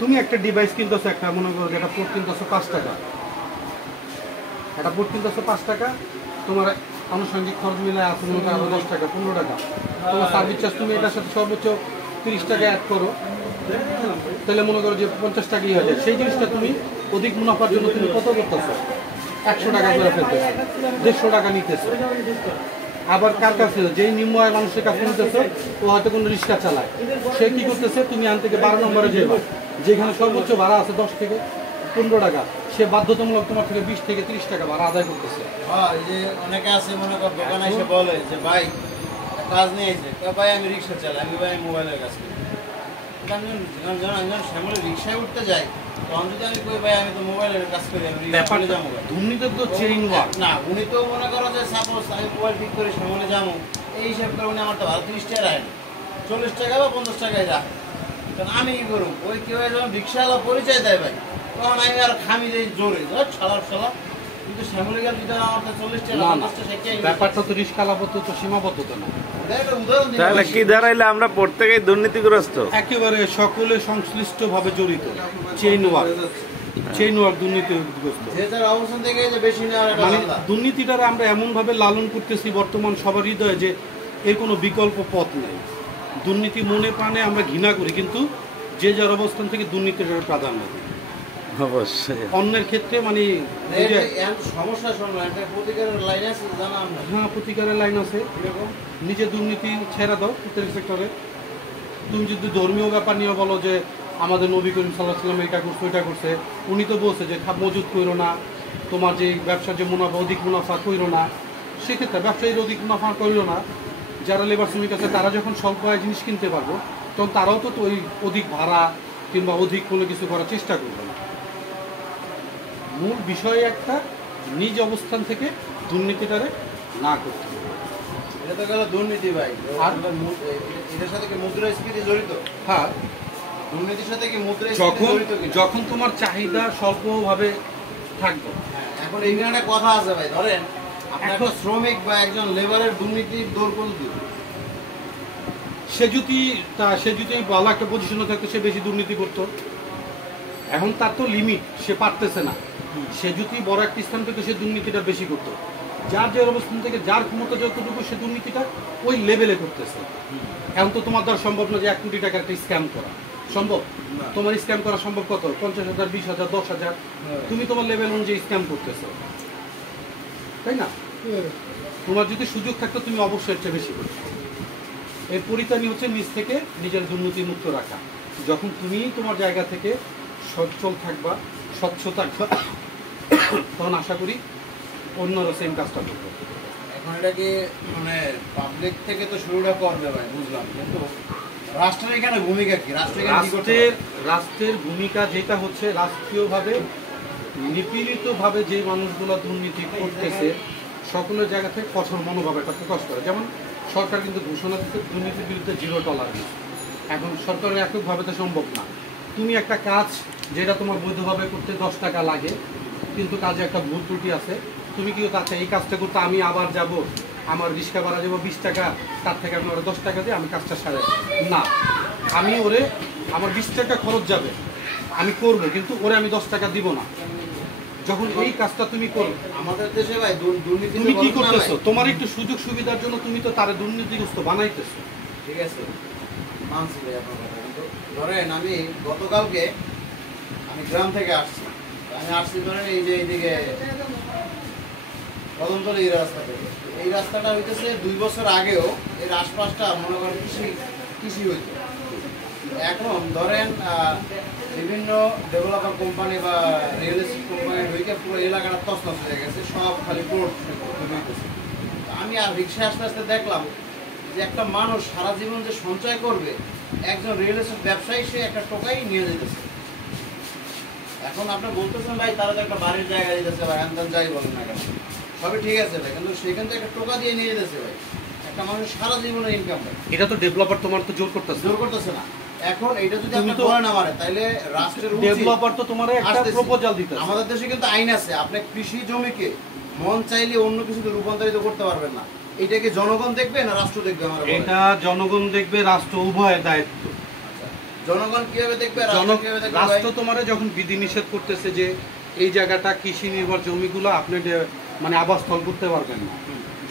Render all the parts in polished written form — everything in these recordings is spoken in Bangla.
তুমি একটা ডিভাইস কিনতেছো, একটা মনে করো যেটা পোর্ট কিনতেছো 5 টাকা, একটা পোর্ট কিনতেছো 5 টাকা, তোমার আনুষঙ্গিক খরচ মিলে আছে মনে করো 10 টাকা 15 টাকা, তোমার সার্ভিস চার্জ তুমি এটার সাথে সর্বোচ্চ 30 টাকা অ্যাড করো, তাহলে মনে করো যে 50 টাকাই হয়ে যায়। সেই জিনিসটা তুমি অধিক মুনাফার জন্য তুমি কত করতেছো? 100 টাকা করে ফেলতেছো, 150 টাকা নিতেছো। আবার কার কাছে যেই নিম্ন আয়ের মানুষের কাছে নিতেছে, ও হয়তো কোনো রিক্সা চালায়, সে কি করতেছে, তুমি আন থেকে 12 নম্বরে যাবা, যেখানে সর্বোচ্চ ভাড়া আছে 10 থেকে 15 টাকা, সে বাধ্যতামূলক তোমার থেকে 20 থেকে 30 টাকা ভাড়া আদায় করতেছে। যে অনেকে আছে মনে কর দোকানে এসে বলে যে ভাই কাজ নিয়ে এসে, ভাই আমি রিক্সা চালাই, আমি ভাই মোবাইলের কাজ করি। শ্যামলের রিক্সায় উঠতে যাই, তখন যদি আমি কই ভাই আমি তো মোবাইলের কাজ করি, আমি রিক্সায় যাবো দুর্নীতির তো চেইন ওয়ার্ক না। উনি তো মনে করো যে সাপোজ আমি মোবাইল ঠিক করে শ্যামলে যাবো, এই হিসাব করে উনি আমার তো ভালো 30 টাকা রাখেন, 40 টাকা বা 50 টাকায় রাখেন। কারণ আমি কি করবো, ওই কেউ যখন রিক্সাওয়ালা পরিচয় দেয় ভাই, তখন আমি আর খামি যাই জোরে ছাড়া। কিন্তু শ্যামলে গেলে যদি আমার 40 টাকা 50 টাকা, ব্যাপারটা তো রিস্কালাবদ্ধ, তো সীমাবদ্ধতা না। তাহলে কি দাঁড়াইলে আমরা প্রত্যেকেই দুর্নীতিগ্রস্ত, একেবারে সকলে সংশ্লিষ্ট ভাবে জড়িত, চেইন ওয়ার্ক দুর্নীতিগ্রস্ত। মানে দুর্নীতিটার আমরা এমন ভাবে লালন করতেছি বর্তমান সবার হৃদয়ে যে এর কোনো বিকল্প পথ নেই। দুর্নীতি মনে প্রাণে আমরা ঘৃণা করি, কিন্তু যে যার অবস্থান থেকে দুর্নীতির প্রাধান্য দিই অবশ্যই। অন্যের ক্ষেত্রে মানে সমস্যা প্রতিকারের লাইন আছে, হ্যাঁ প্রতিকারের লাইন আছে। নিজে দুর্নীতি ছেড়ে দাও প্রত্যেক সেক্টরে। তুমি যদি ধর্মীয় ব্যাপার নিয়ে বলো যে আমাদের নবী করিম সাল্লাল্লাহু আলাইহি ওয়াসাল্লাম এটা করছে ওইটা করছে, উনি তো বলছে যে মজুদ করো না, তোমার যে ব্যবসার যে মুনাফা অধিক মুনাফা করো না, সেক্ষেত্রে ব্যবসায়ীর অধিক মুনাফা করলো না। যারা লেবার শ্রমিক আছে তারা যখন স্বল্প আয় জিনিস কিনতে পারবো, তখন তারাও তো ওই অধিক ভাড়া কিংবা অধিক কোনো কিছু করার চেষ্টা করবে না। মূল বিষয় একটা নিজ অবস্থান থেকে দুর্নীতিটারে না করতে হবে। এটা তো গেল দুর্নীতি ভাই। আর এটার সাথে কি মুদ্রাস্ফীতি জড়িত? হ্যাঁ, দুর্নীতির সাথে কি মুদ্রাস্ফীতি জড়িত? যখন তোমার চাহিদা স্বল্পভাবে থাকবে। এখন এইখানে একটা কথা আছে ভাই, ধরেন আপনি একটা শ্রমিক বা একজন লেবারের দুর্নীতির দৌড় কোন দিন, সে যদি ভালো একটা পজিশনে থাকতো, সে বেশি দুর্নীতি করতো। এখন তার তো লিমিট, সে পারতেছে না। সে যদি বড় একটা স্থান থেকে সে দুর্নীতিটা বেশি করতো। যার যে অবস্থান থেকে যার ক্ষমতা যতটুকু, সে দুর্নীতিটা ওই লেভেলে করতেছে। এখন তো তোমার দ্বারা সম্ভব না যে 1 কোটি টাকা একটা স্ক্যাম করা সম্ভব। তোমার স্ক্যাম করা সম্ভব কত? 50,000, 20,000, 10,000। তুমি তোমার লেভেল অনুযায়ী স্ক্যাম করতেছো, তাই না? তোমার যদি সুযোগ থাকতো তুমি অবশ্যই এর চেয়ে বেশি করতে। এর পরিত্রাণী হচ্ছে নিজ থেকে নিজের দুর্নীতি মুক্ত রাখা। যখন তুমি তোমার জায়গা থেকে সচ্ছল থাকবা, স্বচ্ছ থাকবা, তখন আশা করি অন্যরা সেম কাজটা করবে। এখন এটা কি মানে পাবলিক থেকে তো শুরুটা করবে ভাই, বুঝলাম, কিন্তু রাষ্ট্রের এখানে ভূমিকা কি? রাষ্ট্রের ভূমিকা যেটা হচ্ছে, রাষ্ট্রীয়ভাবে নিপীড়িতভাবে যে মানুষগুলো দুর্নীতি করতেছে, সকলের জায়গা থেকে কঠোর মনোভাব একটা প্রকাশ করে। যেমন সরকার কিন্তু ঘোষণা দিচ্ছে দুর্নীতির বিরুদ্ধে 0 টলারেন্স। এখন সরকারের এককভাবে তো সম্ভব না। তুমি একটা কাজ যেটা তোমার বৈধভাবে করতে 10 টাকা লাগে, কিন্তু কাজে একটা ভুল ত্রুটি আছে, তুমি কি তাতে এই কাজটা করতে আমি আবার যাব, আমার রিক্সা ভাড়া যাবো 20 টাকা, তার থেকে আমি ওরা 10 টাকা দিয়ে আমি কাজটা সারে না, আমি ওরে আমার 20 টাকা খরচ যাবে, আমি করব, কিন্তু ওরে আমি 10 টাকা দিব না। যখন এই কাজটা তুমি করো, আমাদের দেশে ভাই দুর্নীতি তুমি কি করতেছো? তোমার একটু সুযোগ সুবিধার জন্য তুমি তো তারে দুর্নীতিগ্রস্ত বানাইতেছো। ঠিক আছে, মানছি ভাই আপনার কথা, কিন্তু ধরেন আমি গতকালকে আমি গ্রাম থেকে আসছি, ধরেন এই যে এইদিকে কদমতলী এই রাস্তা থেকে, এই রাস্তাটা হইতেছে 2 বছর আগেও এর আশপাশটা মনে করেন কৃষি হইতো। এখন ধরেন বিভিন্ন ডেভেলপার কোম্পানি বা রিয়েল এস্টেট কোম্পানি হইতে পুরো এলাকাটা তছনছ হয়ে গেছে, সব খালি প্লট হইতেছে। আমি আর রিক্সা আস্তে আস্তে দেখলাম যে একটা মানুষ সারা জীবন যে সঞ্চয় করবে, একজন রিয়েল এস্টেট ব্যবসায়ী সে একটা টোকাই নিয়ে যেতেছে। এখন আপনি বলতেছেন ভাই তারা তো একটা বাড়ির জায়গা দিতেছে ভাই, আন্দাজ যাই বলেন না কেন, সবই ঠিক আছে ভাই, কিন্তু সেখান থেকে একটা টোকা দিয়ে নিয়ে যেতেছে ভাই, একটা মানুষ সারা জীবনের ইনকাম ভাই। এটা তো ডেভেলপার তোমার তো জোর করতেছে না। এখন এটা যদি আপনি বলেন আমারে, তাইলে রাষ্ট্রের উচিত ডেভেলপার তো তোমার একটা প্রপোজাল দিতে। আমাদের দেশে কিন্তু আইন আছে, আপনি কৃষি জমিকে মন চাইলে অন্য কিছুতে রূপান্তরিত করতে পারবেন না। এটা কি জনগণ দেখবে না রাষ্ট্র দেখবে? আমার এটা জনগণ দেখবে, রাষ্ট্র উভয়ের দায়িত্ব। জনগণ কিভাবে দেখবে, রাষ্ট্র কিভাবে দেখবে? রাষ্ট্র তোমারে যখন বিধি নিষেধ করতেছে যে এই জায়গাটা কৃষি নির্ভর জমিগুলো আপনি মানে আবাসস্থল করতে পারবেন না,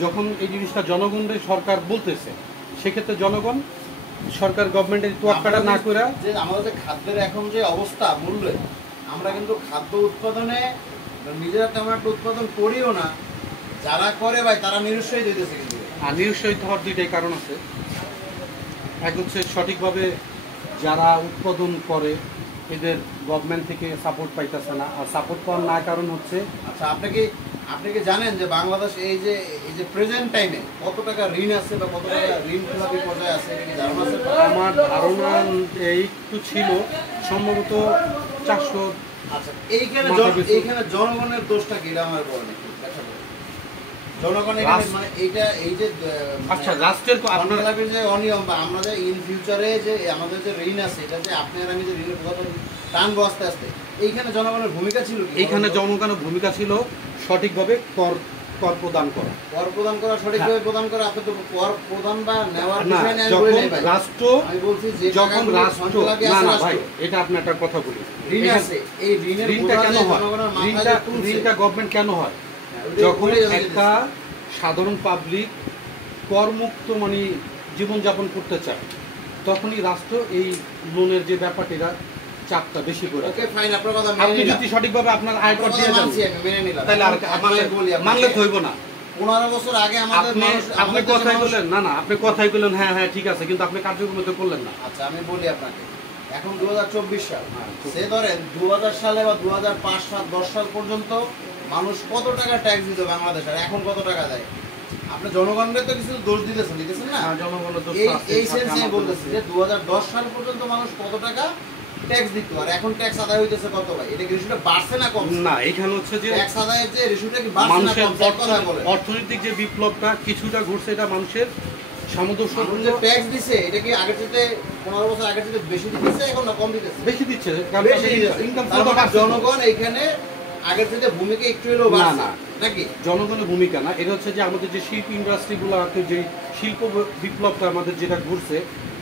যখন এই জিনিসটা জনগণের সরকার বলতেছে, সেক্ষেত্রে জনগণ সরকার গভর্নমেন্টের তোয়াক্কাটা না করে যে আমাদের যে খাদ্যের এখন যে অবস্থা মূল্যে, আমরা কিন্তু খাদ্য উৎপাদনে নিজেরা তেমন একটা উৎপাদন করিও না, যারা করে ভাই তারা নিরুৎসাহিত হইতেছে কিন্তু। আর নিরুৎসাহিত হওয়ার দুইটাই কারণ আছে। এক হচ্ছে সঠিকভাবে যারা উৎপাদন করে এদের গভর্নমেন্ট থেকে সাপোর্ট পাইতেছে না, আর সাপোর্ট পাওয়ার না কারণ হচ্ছে আচ্ছা, আপনি কি জানেন যে বাংলাদেশ এই যে প্রেজেন্ট টাইমে কত টাকা ঋণ আছে বা কত টাকা ঋণ খেলাপি পর্যায়ে আছে, এটা কি ধারণা আছে? আমার ধারণা একটু ছিল, সম্ভবত 400। আচ্ছা, এইখানে জনগণের দোষটা কি, এটা আমার বলেন একটু ব্যাখ্যা করুন। জনগণ এখানে মানে এই যে আচ্ছা, রাষ্ট্রের আপনারা যে অনিয়ম বা আমরা যে ইন ফিউচারে যে আমাদের যে ঋণ আছে, এটা যে আপনি আর আমি যে ঋণের কথা টানবো আস্তে আস্তে, এইখানে জনগণের ভূমিকা ছিল কি? এইখানে জনগণের ভূমিকা ছিল সঠিকভাবে কর প্রদান করা। কর প্রদান করা, সঠিকভাবে প্রদান করা। আপনি তো কর প্রদান বা নেওয়ার বিষয় নিয়ে যখন বলি নাই ভাই। রাষ্ট্র, আমি বলছি যে যখন রাষ্ট্র, না না ভাই, এটা আপনি একটা কথা বলি, ঋণ আছে, এই ঋণের ঋণটা কেন হয়, ঋণটা গভর্নমেন্ট কেন হয়? যখন একটা সাধারণ পাবলিক করমুক্ত মানে জীবনযাপন করতে চায়, তখনই রাষ্ট্র এই লোনের যে ব্যাপারটা চাপটা বেশি করে। ওকে ফাইন, আপনার কথা আপনি যদি সঠিকভাবে আপনার আয়কর দিয়ে দেন, আমি মেনে নিলাম, তাহলে আর মানলে তো হইব না। 15 বছর আগে আমাদের আপনি কথাই বললেন, না না আপনি কথাই বললেন, হ্যাঁ হ্যাঁ ঠিক আছে, কিন্তু আপনি কার্যক্রম তো করলেন না। আচ্ছা, আমি বলি আপনাকে, এখন 2024 সাল, সে ধরেন 2000 সালে বা 2005 সাল 10 সাল পর্যন্ত মানুষ কত টাকা ট্যাক্স দিত বাংলাদেশে, আর এখন কত টাকা দেয়? আপনি জনগণকে তো কিছু দোষ দিতেছেন না? জনগণের দোষ আছে। এই সেন্সে বলতেছি যে 2010 সাল পর্যন্ত মানুষ কত টাকা ট্যাক্স দিত, আর এখন ট্যাক্স আদায় হইতেছে কত ভাই? এটা কি রেশিওটা বাড়ছে না কমছে? না, এখানে হচ্ছে যে ট্যাক্স আদায়ের যে রেশিওটা কি বাড়ছে না কমছে? কথা বলে অর্থনৈতিক যে বিপ্লবটা কিছুটা ঘটছে, এটা মানুষের সামঞ্জস্যপূর্ণ যে ট্যাক্স দিছে, এটা কি আগের থেকে 15 বছর আগের থেকে বেশি দিতেছে এখন না কম দিতেছে? বেশি দিচ্ছে, কারণ ইনকাম জনগণ এইখানে আগের থেকে ভূমিকা একটু হলেও না বাড়ছে না নাকি? জনগণের ভূমিকা না, এটা হচ্ছে যে আমাদের যে শিল্প ইন্ডাস্ট্রিগুলো আছে, যে শিল্প বিপ্লবটা আমাদের যেটা ঘুরছে,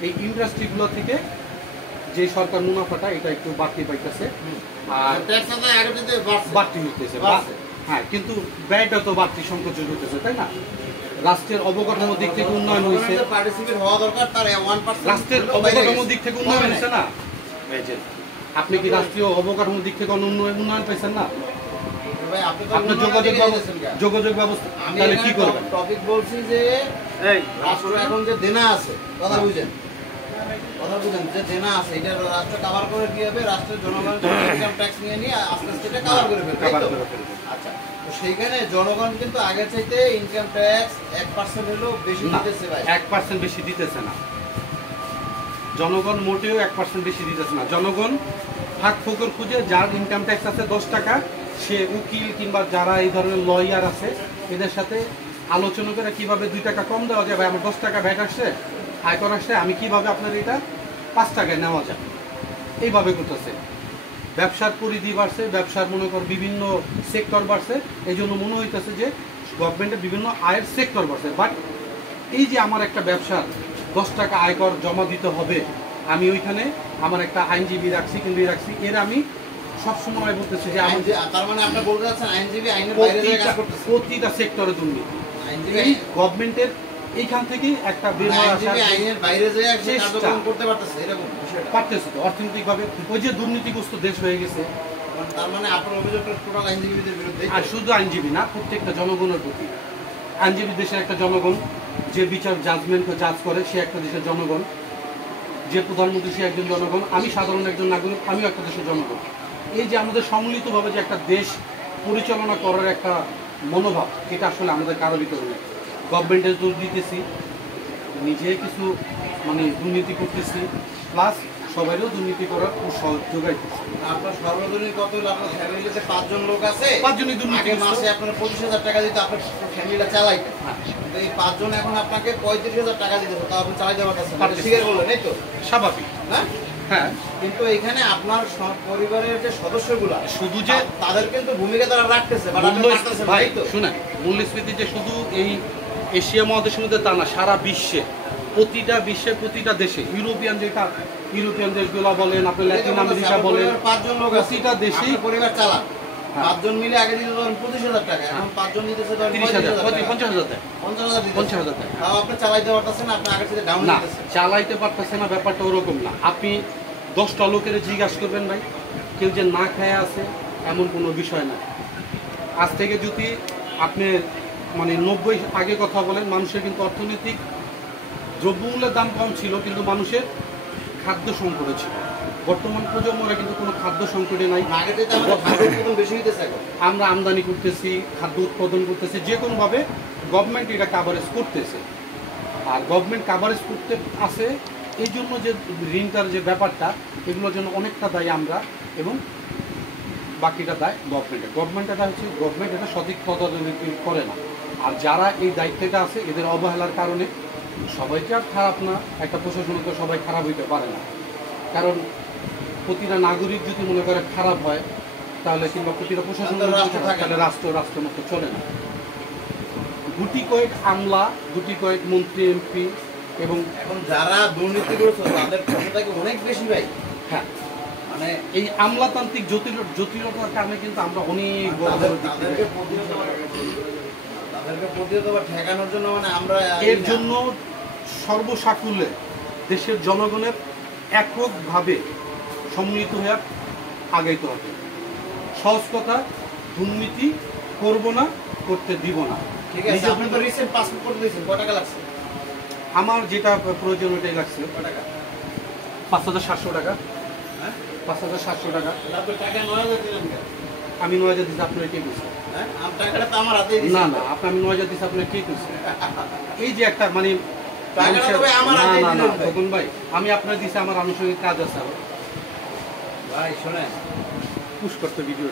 এই ইন্ডাস্ট্রিগুলো থেকে যে সরকার মুনাফাটা এটা একটু বাড়তি পাইতেছে, আর ট্যাক্স আদায় আগের থেকে বাড়তি হইতেছে। হ্যাঁ, কিন্তু ব্যয়টা তো বাড়তি সংকোচন হইতেছে, তাই না? রাষ্ট্রের অবকাঠামোর দিক থেকে উন্নয়ন হয়েছে, পার্টিসিপেট হওয়া দরকার, তার 1% রাষ্ট্রের অবকাঠামোর দিক থেকে উন্নয়ন হয়েছে না? আপনি কি রাষ্ট্রীয় অবকাঠামোর দিক থেকে উন্নয়ন পাইছেন না? আপনার যোগাযোগ ব্যবস্থা তাহলে কি করবেন? টপিক বলছি যে রাষ্ট্র এখন যে দেনা আছে, কথা বুঝেন যে দেনা আছে, এটা রাষ্ট্র কভার করে কি হবে? রাষ্ট্রের জনগণ ইনকাম ট্যাক্স নিয়ে আস্তে আস্তে এটা কভার করে ফেলবে। আচ্ছা, তো সেইখানে জনগণ কিন্তু আগের চাইতে ইনকাম ট্যাক্স 1% হলেও বেশি দিতেছে ভাই। 1% বেশি দিতেছে না জনগণ, মোটেও 1% বেশি দিতেছে না। জনগণ ফাঁক ফোকর খুঁজে, যার ইনকাম ট্যাক্স আছে 10 টাকা, সে উকিল কিংবা যারা এই ধরনের লয়ার আছে এদের সাথে আলোচনা করে কিভাবে 2 টাকা কম দেওয়া যায়। ভাই আমার 10 টাকা ভ্যাট আসছে, আয়কর আসছে, আমি কিভাবে আপনার এটা 5 টাকায় নেওয়া যায়, এইভাবে করতেছে। ব্যবসার পরিধি বাড়ছে, ব্যবসার মনে কর বিভিন্ন সেক্টর বাড়ছে, এই জন্য মনে হইতেছে যে গভর্নমেন্টের বিভিন্ন আয়ের সেক্টর বাড়ছে। বাট এই যে আমার একটা ব্যবসা 10 টাকা আয়কর জমা দিতে হবে, আমি ওইখানে আমার একটা আইনজীবী রাখছি, কিন্তু এর আমি সবসময় বলতেছি যে তার মানে আপনি বলতে চাচ্ছেন আইনজীবী আইনের বাইরে থেকে কাজ করতেছে, প্রতিটা সেক্টরে দুর্নীতি। এই গভর্নমেন্টের এইখান থেকেই একটা বের হওয়া আসার আইনের বাইরে যে কার্যক্রম করতে পারতেছে, এরকম বিষয়টা পারতেছে তো অর্থনৈতিকভাবে। ওই যে দুর্নীতিগ্রস্ত দেশ হয়ে গেছে, তার মানে আপনার অভিযোগটা টোটাল আইনজীবীদের বিরুদ্ধে। আর শুধু আইনজীবী না, প্রত্যেকটা জনগণের প্রতি। আইনজীবী দেশের একটা জনগণ, যে বিচার জাজমেন্ট জাজ করে সে একটা দেশের জনগণ, যে প্রধানমন্ত্রী সে একজন জনগণ, আমি সাধারণ একজন নাগরিক, আমিও একটা দেশের জনগণ। এই যে আমাদের সম্মিলিতভাবে যে একটা দেশ পরিচালনা করার একটা মনোভাব, এটা আসলে আমাদের কারো ভিতরে নেই। গভর্নমেন্টের দোষ দিতেছি, নিজে কিছু মানে দুর্নীতি করতেছি, প্লাস সবাইও দুর্নীতি করার উৎসাহ যোগাইতেছি। আপনার সর্বজনীন কত হলো? আপনার ফ্যামিলিতে 5 জন লোক আছে, 5 জনই দুর্নীতি। মাসে আপনার 25,000 টাকা দিতে আপনার ফ্যামিলিটা চালাইতে, কিন্তু এই 5 জন এখন আপনাকে 35,000 টাকা দিতে, তা আপনি চালাইতে পারতেছেন না, স্বীকার করলেন, এই তো স্বাভাবিক না? হ্যাঁ, কিন্তু এখানে আপনার পরিবারের যে সদস্যগুলা, শুধু যে তাদের কিন্তু ভূমিকা তারা রাখতেছে, ভাই শুনে, মূল্যস্ফীতি যে শুধু এই এশিয়া মহাদেশের মধ্যে তা না, সারা বিশ্বে প্রতিটা দেশে, ইউরোপিয়ান যেটা ইউরোপিয়ান দেশগুলো বলেন, আপনি ল্যাটিন আমেরিকা বলেন, 5 জন লোক আছে, প্রতিটা দেশেই আপনার পরিবার চালান। হ্যাঁ। 5 জন মিলে আগে দিতে ধরেন 25,000 টাকা, এখন 5 জন দিতেছে ধরেন 30,000 50,000 50,000 টাকা 50,000 দিতেছে। 50,000 টাকা। তাও আপনি চালাইতে পারতেছেন, আপনি আগের থেকে ডাউন না, দিতেছেন। চালাইতে পারতেছে না, ব্যাপারটা ওরকম না। আপনি 10টা লোকের জিজ্ঞাসা করবেন ভাই, কেউ যে না খায় আছে এমন কোনো বিষয় না। আজ থেকে যদি আপনি মানে 90 আগে কথা বলেন, মানুষের কিন্তু অর্থনৈতিক দ্রব্যমূল্যের দাম কম ছিল, কিন্তু মানুষের খাদ্য সংকটে ছিল। বর্তমান প্রজন্মরা কিন্তু কোনো খাদ্য সংকটে নাই। আগের থেকে আমাদের খাদ্য উৎপাদন বেশি হইতেছে এখন। আমরা আমদানি করতেছি, খাদ্য উৎপাদন করতেছি, যে কোনোভাবে গভর্নমেন্ট এটা কাভারেজ করতেছে। আর গভর্নমেন্ট কাভারেজ করতে আছে এই জন্য যে ঋণটার যে ব্যাপারটা, এগুলোর জন্য অনেকটা দায়ী আমরা, এবং বাকিটা দায় গভর্নমেন্টের। গভর্নমেন্ট এটা সঠিক তদারকি করে না। আর যারা এই দায়িত্বটা আছে, এদের অবহেলার কারণে সবাইকে আর খারাপ না, একটা প্রশাসনকে সবাই খারাপ হইতে পারে না। কারণ প্রতিটা নাগরিক যদি মনে করে খারাপ হয়, তাহলে কিংবা প্রতিটা প্রশাসন তাহলে রাষ্ট্র মতো চলে না। গুটি কয়েক আমলা, গুটি কয়েক মন্ত্রী, এমপি এবং এখন যারা দুর্নীতি করেছে তাদের ক্ষমতা কি অনেক বেশি ভাই? হ্যাঁ, মানে এই আমলাতান্ত্রিক জটিলতার কারণে কিন্তু আমরা অনেক বড় বড় দিক থেকে তাদেরকে প্রতিহত বা ঠেকানোর জন্য মানে আমরা এর জন্য সর্বসাকুল্যে দেশের জনগণের এককভাবে সম্মিলিত হয়ে আগাইতে হবে। সহজ কথা, দুর্নীতি করব না, করতে দিব না। ঠিক আছে। আপনি তো রিসেন্ট পাসপোর্ট করে দিয়েছেন, কত টাকা লাগছে? আমার যেটা প্রয়োজন ওটাই লাগছে। কত টাকা? 5,700 টাকা। হ্যাঁ, 5,700 টাকা। আপনি টাকা 9,000 দিলেন কেন? আমি 9,000 দিচ্ছি, আপনার কে দিচ্ছে? হ্যাঁ, টাকাটা তো আমার হাতেই দিয়েছেন। না, আমি 9,000 দিচ্ছি, আপনার কে দিচ্ছে? এই যে একটা মানে টাকাটা তো ভাই আমার হাতেই না, দিলেন ভাই। তখন ভাই আমি আপনার দিচ্ছি, আমার আনুষঙ্গিক কাজ আছে। ভাই শোনেন, পুশ করতে ভিডিও